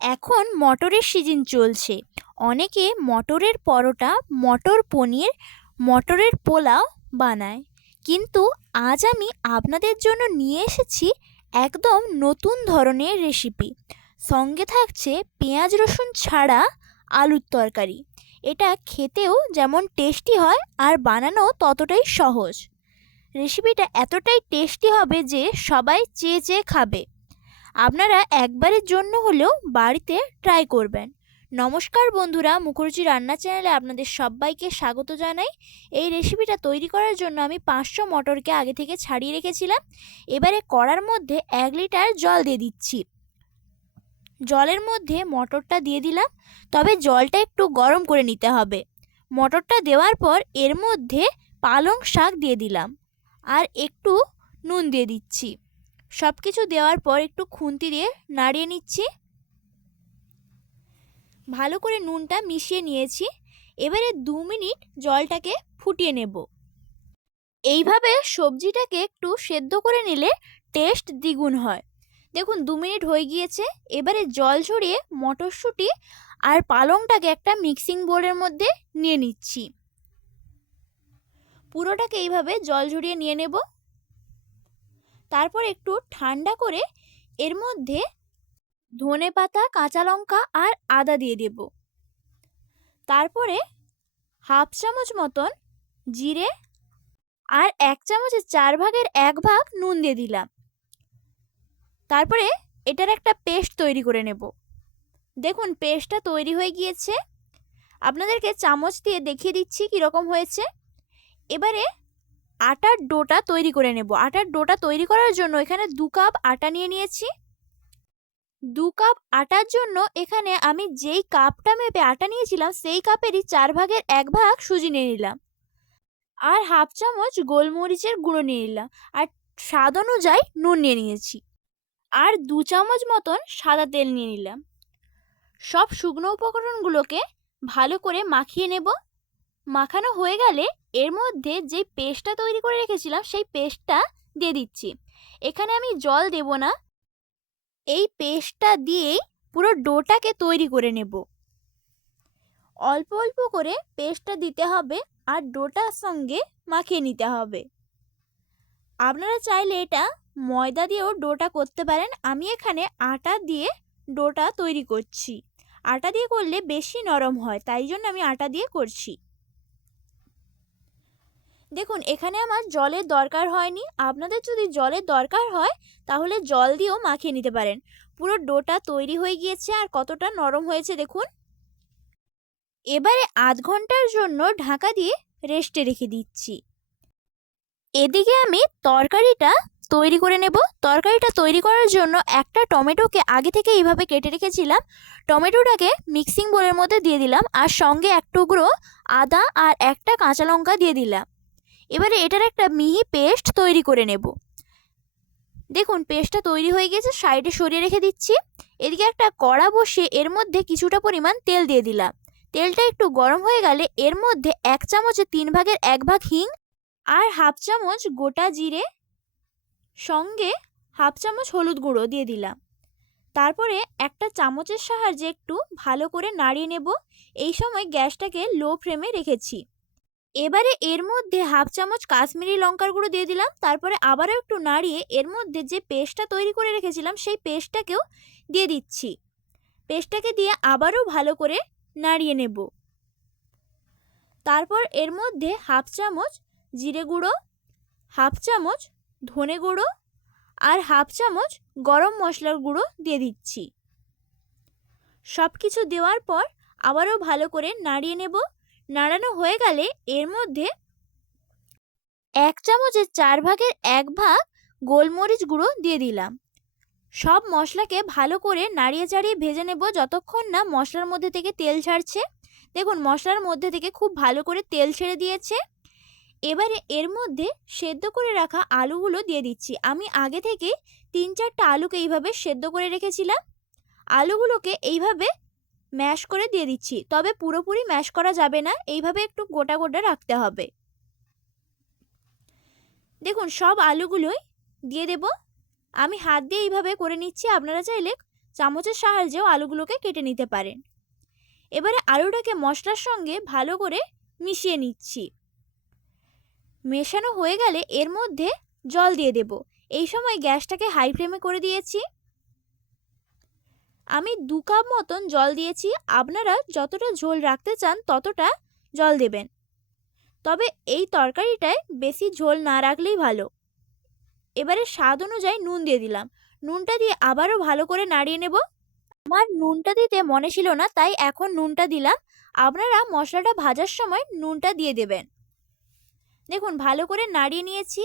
এখন মটরের সিজন চলছে। অনেকে মটরের পরোটা, মটর পনির, মটরের পোলাও বানায়। কিন্তু আজ আমি আপনাদের জন্য নিয়ে এসেছি একদম নতুন ধরনের রেসিপি। সঙ্গে থাকছে পেঁয়াজ রসুন ছাড়া আলুর তরকারি। এটা খেতেও যেমন টেস্টি হয় আর বানানো ততটাই সহজ। রেসিপিটা এতটাই টেস্টি হবে যে সবাই চেয়ে চেয়ে খাবে। আপনারা একবারের জন্য হলেও বাড়িতে ট্রাই করবেন। নমস্কার বন্ধুরা, মুখর্জি রান্না চ্যানেলে আপনাদের সবাইকে স্বাগত জানাই। এই রেসিপিটা তৈরি করার জন্য আমি 500 মটরকে আগে থেকে ছাড়িয়ে রেখেছিলাম। এবারে কড়ার মধ্যে 1 লিটার জল দিয়ে দিচ্ছি। জলের মধ্যে মটরটা দিয়ে দিলাম, তবে জলটা একটু গরম করে নিতে হবে। মটরটা দেওয়ার পর এর মধ্যে পালং শাক দিয়ে দিলাম আর একটু নুন দিয়ে দিচ্ছি। সব কিছু দেওয়ার পর একটু খুন্তি দিয়ে নাড়িয়ে নিচ্ছি। ভালো করে নুনটা মিশিয়ে নিয়েছি। এবারে 2 মিনিট জলটাকে ফুটিয়ে নেব। এইভাবে সবজিটাকে একটু সেদ্ধ করে নিলে টেস্ট দ্বিগুণ হয়। দেখুন 2 মিনিট হয়ে গিয়েছে। এবারে জল ঝরিয়ে মটরশুঁটি আর পালংটাকে একটা মিক্সিং বোলের মধ্যে নিয়ে নিচ্ছি। পুরোটাকে এইভাবে জল ঝরিয়ে নিয়ে নেব। তারপর একটু ঠান্ডা করে এর মধ্যে ধনেপাতা, কাঁচা লঙ্কা আর আদা দিয়ে দেব। তারপরে 1/2 চামচ মতন জিরে আর 1 চামচের 4 ভাগের 1 ভাগ নুন দিয়ে দিলাম। তারপরে এটার একটা পেস্ট তৈরি করে নেব। দেখুন পেস্টটা তৈরি হয়ে গিয়েছে। আপনাদেরকে চামচ দিয়ে দেখিয়ে দিচ্ছি কীরকম হয়েছে। এবারে আটার ডোটা তৈরি করে নেব। আটার ডোটা তৈরি করার জন্য এখানে 2 কাপ আটা নিয়ে নিয়েছি। 2 কাপ আটার জন্য এখানে আমি যেই কাপটা মেপে আটা নিয়েছিলাম সেই কাপেরই 4 ভাগের 1 ভাগ সুজি নিয়ে নিলাম আর 1/2 চামচ গোলমরিচের গুঁড়ো নিয়ে নিলাম আর স্বাদ অনুযায়ী নুন নিয়ে নিয়েছি আর 2 চামচ মতন সাদা তেল নিয়ে নিলাম। সব শুকনো উপকরণগুলোকে ভালো করে মাখিয়ে নেব। মাখানো হয়ে গেলে এর মধ্যে যে পেস্টটা তৈরি করে রেখেছিলাম সেই পেস্টটা দিয়ে দিচ্ছি। এখানে আমি জল দেব না, এই পেস্টটা দিয়েই পুরো ডোটাকে তৈরি করে নেব। অল্প অল্প করে পেস্টটা দিতে হবে আর ডোটার সঙ্গে মাখিয়ে নিতে হবে। আপনারা চাইলে এটা ময়দা দিয়েও ডোটা করতে পারেন। আমি এখানে আটা দিয়ে ডোটা তৈরি করছি। আটা দিয়ে করলে বেশি নরম হয়, তাই জন্য আমি আটা দিয়ে করছি। দেখুন এখানে আমার জলের দরকার হয়নি। আপনাদের যদি জলের দরকার হয় তাহলে জল দিয়েও মাখিয়ে নিতে পারেন। পুরো ডোটা তৈরি হয়ে গিয়েছে আর কতটা নরম হয়েছে দেখুন। এবারে আধ ঘন্টার জন্য ঢাকা দিয়ে রেস্টে রেখে দিচ্ছি। এদিকে আমি তরকারিটা তৈরি করে নেব। তরকারিটা তৈরি করার জন্য একটা টমেটোকে আগে থেকে এইভাবে কেটে রেখেছিলাম। টমেটোটাকে মিক্সিং বোলের মধ্যে দিয়ে দিলাম আর সঙ্গে 1 টুকরো আদা আর একটা কাঁচা লঙ্কা দিয়ে দিলাম। এবারে এটার একটা মিহি পেস্ট তৈরি করে নেব। দেখুন পেস্টটা তৈরি হয়ে গেছে, সাইডে সরিয়ে রেখে দিচ্ছি। এদিকে একটা কড়া বসিয়ে এর মধ্যে কিছুটা পরিমাণ তেল দিয়ে দিলাম। তেলটা একটু গরম হয়ে গেলে এর মধ্যে 1 চামচে 3 ভাগের 1 ভাগ হিং আর 1/2 চামচ গোটা জিরে সঙ্গে 1/2 চামচ হলুদ গুঁড়ো দিয়ে দিলাম। তারপরে একটা চামচের সাহায্যে একটু ভালো করে নাড়িয়ে নেব। এই সময় গ্যাসটাকে লো ফ্লেমে রেখেছি। এবারে এর মধ্যে 1/2 চামচ কাশ্মীরি লঙ্কার গুঁড়ো দিয়ে দিলাম। তারপরে আবারও একটু নাড়িয়ে এর মধ্যে যে পেস্টটা তৈরি করে রেখেছিলাম সেই পেস্টটাকেও দিয়ে দিচ্ছি। পেস্টটাকে দিয়ে আবারও ভালো করে নাড়িয়ে নেব। তারপর এর মধ্যে 1/2 চামচ জিরে গুঁড়ো, 1/2 চামচ ধনে গুঁড়ো আর 1/2 চামচ গরম মশলার গুঁড়ো দিয়ে দিচ্ছি। সব কিছু দেওয়ার পর আবারও ভালো করে নাড়িয়ে নেব। নাড়ানো হয়ে গেলে এর মধ্যে 1 চামচের 4 ভাগের 1 ভাগ গোলমরিচ গুঁড়ো দিয়ে দিলাম। সব মশলাকে ভালো করে নাড়িয়ে চাড়িয়ে ভেজে নেব যতক্ষণ না মশলার মধ্যে থেকে তেল ছাড়ছে। দেখুন মশলার মধ্যে থেকে খুব ভালো করে তেল ছেড়ে দিয়েছে। এবারে এর মধ্যে সেদ্ধ করে রাখা আলুগুলো দিয়ে দিচ্ছি। আমি আগে থেকে 3-4টা আলুকে এইভাবে সেদ্ধ করে রেখেছিলাম। আলুগুলোকে এইভাবে ম্যাশ করে দিয়ে দিচ্ছি, তবে পুরোপুরি ম্যাশ করা যাবে না, এইভাবে একটু গোটা গোটা রাখতে হবে। দেখুন সব আলুগুলোই দিয়ে দেব। আমি হাত দিয়ে এইভাবে করে নিচ্ছি, আপনারা চাইলে চামচের সাহায্যেও আলুগুলোকে কেটে নিতে পারেন। এবারে আলুটাকে মশলার সঙ্গে ভালো করে মিশিয়ে নিচ্ছি। মেশানো হয়ে গেলে এর মধ্যে জল দিয়ে দেব। এই সময় গ্যাসটাকে হাই ফ্লেমে করে দিয়েছি। আমি 2 কাপ মতন জল দিয়েছি। আপনারা যতটা ঝোল রাখতে চান ততটা জল দেবেন। তবে এই তরকারিটায় বেশি ঝোল না রাখলেই ভালো। এবারে স্বাদ অনুযায়ী নুন দিয়ে দিলাম। নুনটা দিয়ে আবারও ভালো করে নাড়িয়ে নেব। আমার নুনটা দিতে মনে ছিল না, তাই এখন নুনটা দিলাম। আপনারা মশলাটা ভাজার সময় নুনটা দিয়ে দেবেন। দেখুন ভালো করে নাড়িয়ে নিয়েছি।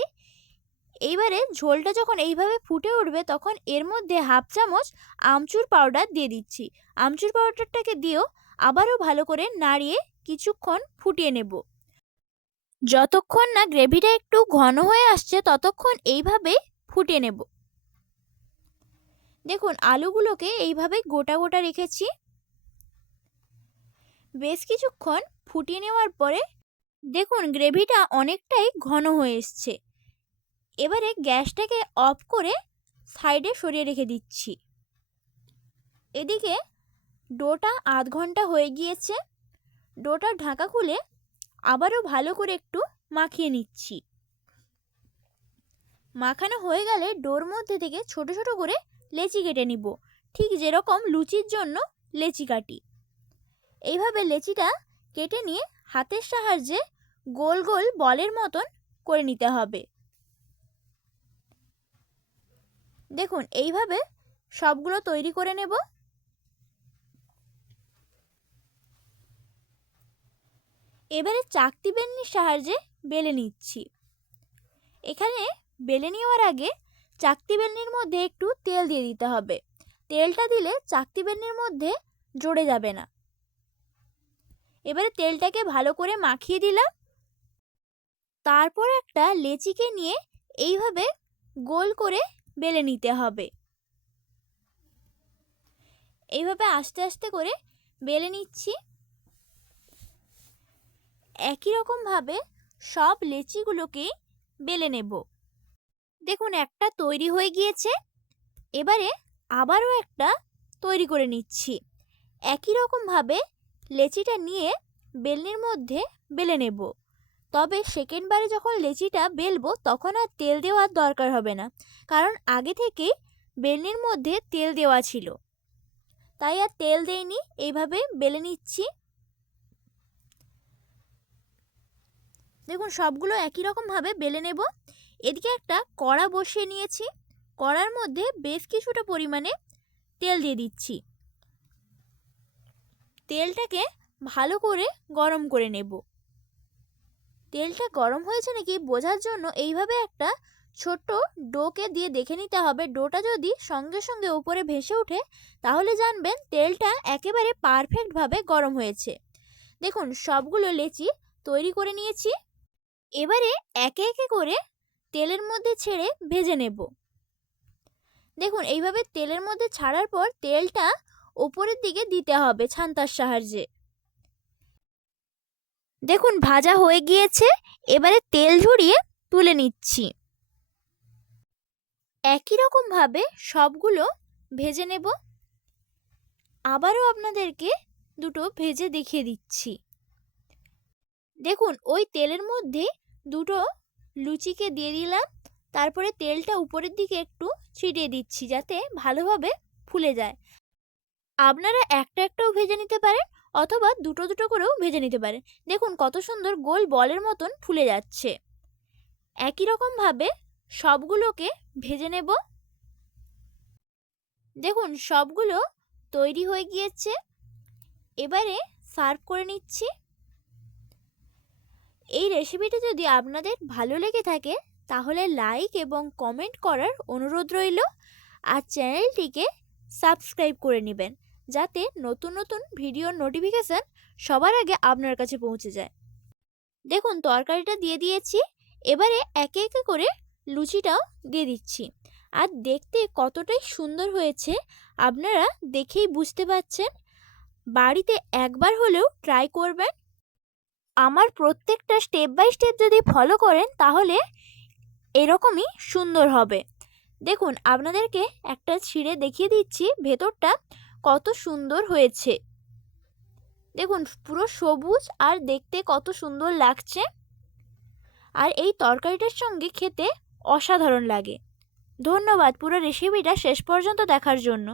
এইবারে ঝোলটা যখন এইভাবে ফুটে উঠবে তখন এর মধ্যে হাফ চামচ আমচুর পাউডার দিয়ে দিচ্ছি। আমচুর পাউডারটাকে দিয়েও আবারও ভালো করে নাড়িয়ে কিছুক্ষণ ফুটিয়ে নেব। যতক্ষণ না গ্রেভিটা একটু ঘন হয়ে আসছে ততক্ষণ এইভাবে ফুটিয়ে নেব। দেখুন আলুগুলোকে এইভাবে গোটা গোটা রেখেছি। বেশ কিছুক্ষণ ফুটিয়ে নেওয়ার পরে দেখুন গ্রেভিটা অনেকটাই ঘন হয়ে এসছে। এবারে গ্যাসটাকে অফ করে সাইডে সরিয়ে রেখে দিচ্ছি। এদিকে ডোটা আধ ঘন্টা হয়ে গিয়েছে। ডোটার ঢাকা খুলে আবারও ভালো করে একটু মাখিয়ে নিচ্ছি। মাখানো হয়ে গেলে ডোর মধ্যে থেকে ছোট ছোট করে লেচি কেটে নিব, ঠিক যেরকম লুচির জন্য লেচি কাটি। এইভাবে লেচিটা কেটে নিয়ে হাতের সাহায্যে গোল গোল বলের মতন করে নিতে হবে। দেখুন এইভাবে সবগুলো তৈরি করে নেব। এবারে চাকতি বেলনির সাহায্যে বেলে নিচ্ছি। এখানে বেলে নেওয়ার আগে চাকতি বেলনির মধ্যে একটু তেল দিয়ে দিতে হবে। তেলটা দিলে চাকতি বেলনির মধ্যে জড়ে যাবে না। এবারে তেলটাকে ভালো করে মাখিয়ে দিলাম। তারপর একটা লেচিকে নিয়ে এইভাবে গোল করে বেলে নিতে হবে। এইভাবে আস্তে আস্তে করে বেলে নিচ্ছি। একই রকমভাবে সব লেচিগুলোকেই বেলে নেব। দেখুন একটা তৈরি হয়ে গিয়েছে। এবারে আবারও একটা তৈরি করে নিচ্ছি। একই রকমভাবে লেচিটা নিয়ে বেলনির মধ্যে বেলে নেব। তবে সেকেন্ডবারে যখন লেচিটা বেলবো তখন আর তেল দেওয়ার দরকার হবে না, কারণ আগে থেকেই বেলনির মধ্যে তেল দেওয়া ছিল, তাই আর তেল দেইনি। এইভাবে বেলে নিচ্ছি। দেখুন সবগুলো একই রকমভাবে বেলে নেব। এদিকে একটা কড়া বসিয়ে নিয়েছি। কড়ার মধ্যে বেশ কিছুটা পরিমাণে তেল দিয়ে দিচ্ছি। তেলটাকে ভালো করে গরম করে নেব। তেলটা গরম হয়েছে নাকি বোঝার জন্য এইভাবে একটা ছোট্ট ডোকে দিয়ে দেখে নিতে হবে। ডোটা যদি সঙ্গে সঙ্গে উপরে ভেসে ওঠে তাহলে জানবেন তেলটা একেবারে পারফেক্টভাবে গরম হয়েছে। দেখুন সবগুলো লেচি তৈরি করে নিয়েছি। এবারে একে একে করে তেলের মধ্যে ছেড়ে ভেজে নেব। দেখুন এইভাবে তেলের মধ্যে ছাড়ার পর তেলটা উপরের দিকে দিতে হবে ছান্তার সাহায্যে। দেখুন ভাজা হয়ে গিয়েছে। এবারে তেল ঝরিয়ে তুলে নিচ্ছি। একই রকমভাবে সবগুলো ভেজে নেব। আবারও আপনাদেরকে দুটো ভেজে দেখিয়ে দিচ্ছি। দেখুন ওই তেলের মধ্যে দুটো লুচিকে দিয়ে দিলাম। তারপরে তেলটা উপরের দিকে একটু ছিটিয়ে দিচ্ছি যাতে ভালোভাবে ফুলে যায়। আপনারা একটা একটাও ভেজে নিতে পারেন অথবা দুটো দুটো করেও ভেজে নিতে পারেন। দেখুন কত সুন্দর গোল বলের মতন ফুলে যাচ্ছে। একই রকমভাবে সবগুলোকে ভেজে নেব। দেখুন সবগুলো তৈরি হয়ে গিয়েছে। এবারে সার্ভ করে নিচ্ছি। এই রেসিপিটি যদি আপনাদের ভালো লেগে থাকে তাহলে লাইক এবং কমেন্ট করার অনুরোধ রইল। আর চ্যানেলটিকে সাবস্ক্রাইব করে নেবেন যাতে নতুন নতুন ভিডিওর নোটিফিকেশান সবার আগে আপনার কাছে পৌঁছে যায়। দেখুন তরকারিটা দিয়ে দিয়েছি। এবারে একে একে করে লুচিটাও দিয়ে দিচ্ছি। আর দেখতে কতটাই সুন্দর হয়েছে আপনারা দেখেই বুঝতে পারছেন। বাড়িতে একবার হলেও ট্রাই করবেন। আমার প্রত্যেকটা স্টেপ বাই স্টেপ যদি ফলো করেন তাহলে এরকমই সুন্দর হবে। দেখুন আপনাদেরকে একটা ছিঁড়ে দেখিয়ে দিচ্ছি ভেতরটা কত সুন্দর হয়েছে। দেখুন পুরো সবুজ আর দেখতে কত সুন্দর লাগছে। আর এই তরকারিটার সঙ্গে খেতে অসাধারণ লাগে। ধন্যবাদ পুরো রেসিপিটা শেষ পর্যন্ত দেখার জন্য।